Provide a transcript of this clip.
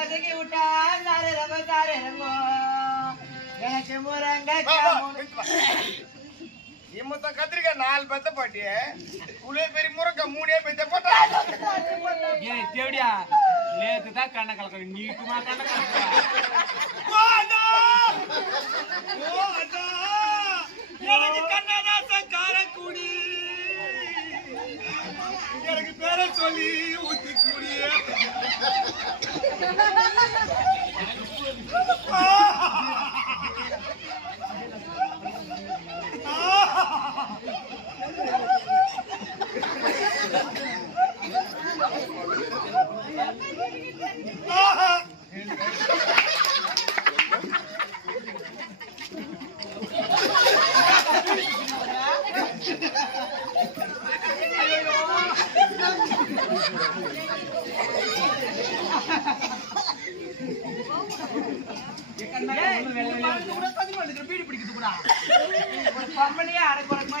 கதைக்கு விட்டா sir ரம sir Rango எனக்கு முரங்க இம்மத்த கத்திரிக்கா 4 பெத்த பாட்டி புளிய பெரிய முருங்க 3 பெத்த போட்டா ஏய் தேவடியா நேத்து தான் கண்ண கலக்க நீக்குமா கண்ண கலக்க எனக்கு கண்ணதாசன் காரக்குடி எனக்கு பேரை சொல்லி ஊத்தி குடிய பீடி பிடிக்குது கூட ஒரு பம்பளையே அடக்குறமா